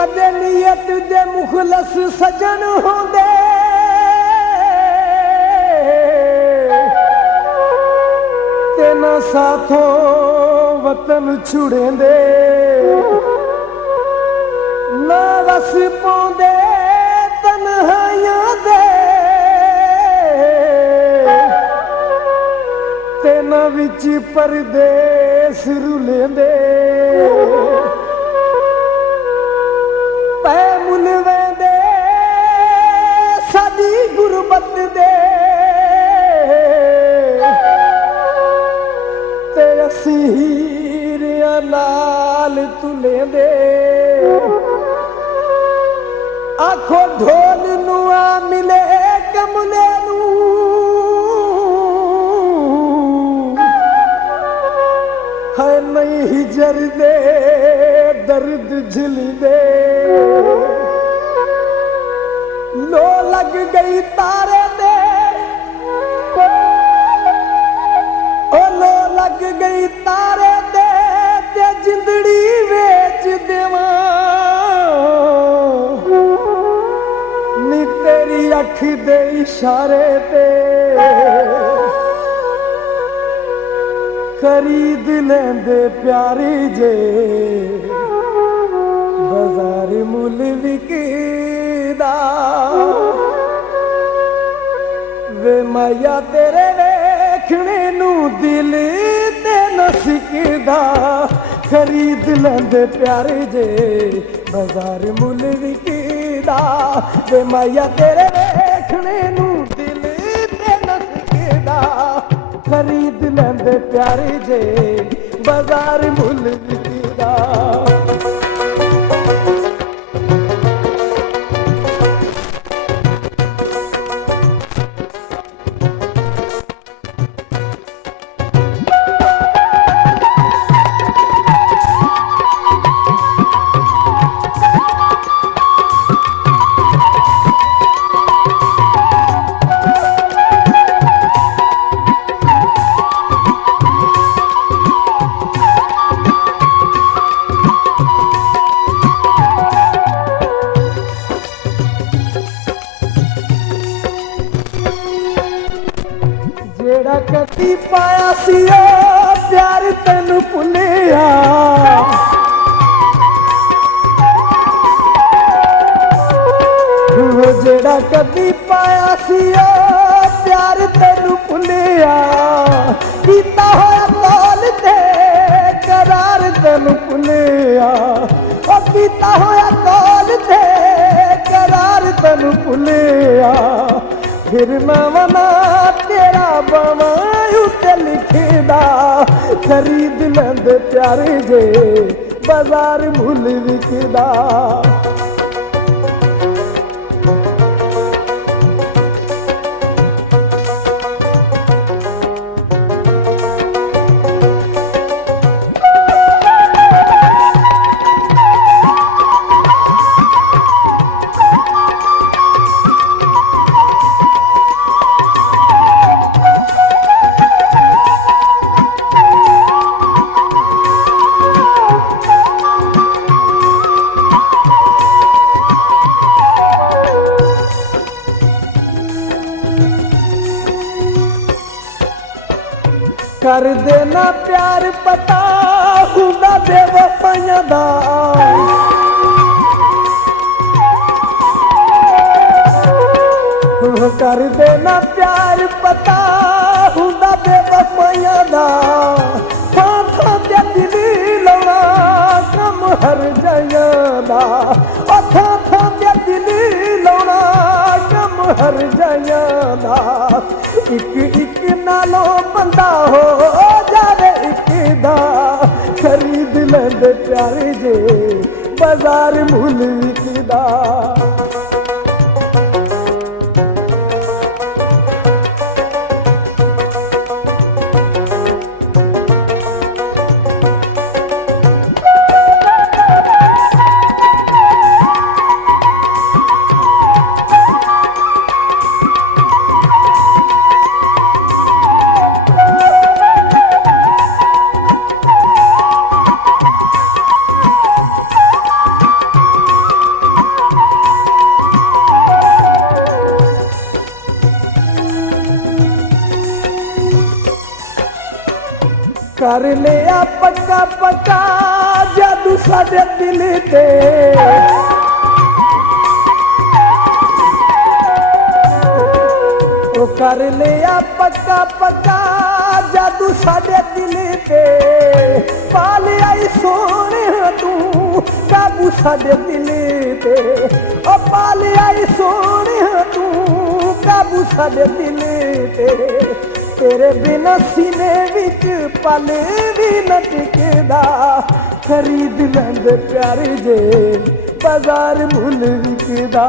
कदे नीयत दे मुखलस सजन होंदे ते ना साथों वतन छुड़ेंदे ना वस पाउंदे तन्हाइयां दे ते ना विच परदेस रुलेंदे पै मुल वेंदे साडी गुरबत दे ते असी हीरियां नाल तुलेंदे आखो ढोल नूं आ मिले कमले नूं है नहीं हिजर दे दर्द झिलदे लो लग गई तारे दे ओ लो लग गई तारे दे ते जिंदड़ी वेच देवां नी तेरी अख दे इशारे ते खरीद लेंदे प्यारी जे बाजार मुल विकदा वे माया तेरे वेखने नू दिल ते न सिकदा खरीद लेंदे प्यारे जे बाजार मुल विकदा वे माया तेरे वेखने नू दिल ते न सिकदा खरीद लेंदे प्यारे जे बाजार मुल विकदा जेड़ा कदी पाया सी प्यार तेनू भुलिया जेड़ा कदी पाया सी प्यार तेनू भुलिया कीता होया कौल ते करार तेनू भुलिया कीता होया कौल ते करार तेनू भुलिया फिर नवना तेरा बावां उत्ते लिखदा खरीद लेंदे प्यारे जे बाजार मुल विकदा कर देना प्यार पता हुंदा बेवफाइयां दा कर देना प्यार पता हुंदा बेवफाइयां दा थां थां ते दिल लाउणा कम हर जाइयां दा थां थां ते दिल लाउणा कम हर जाइयां दा इक इक नालों बंदा हो जावे इक दा खरीद लेंदे प्यारे जे बाजार मुल विकदा ਲਿਆ ਪੱਕਾ ਪੱਕਾ ਜਾਦੂ ਸਾਡੇ ਦਿਲ ਤੇ ਉਹ ਕਰ ਲਿਆ ਪੱਕਾ ਪੱਕਾ ਜਾਦੂ ਸਾਡੇ ਦਿਲ ਤੇ ਪਾ ਲਿਆ ਈ ਸੋਹਣਿਆ ਤੂੰ ਕਾਬੂ ਸਾਡੇ ਦਿਲ ਤੇ ਉਹ ਪਾ ਲਿਆ ਈ ਸੋਹਣਿਆ ਤੂੰ ਕਾਬੂ ਸਾਡੇ ਦਿਲ ਤੇ ਤੇਰੇ ਬਿਨਾਂ ਸੀਨੇ ਵਿੱਚ ਪਲ ਵੀ ਨਾ ਟਿਕਦਾ ਖਰੀਦ ਲੈਂਦੇ ਪਿਆਰ ਜੇ ਬਾਜ਼ਾਰ ਮੁੱਲ ਵਿਕਦਾ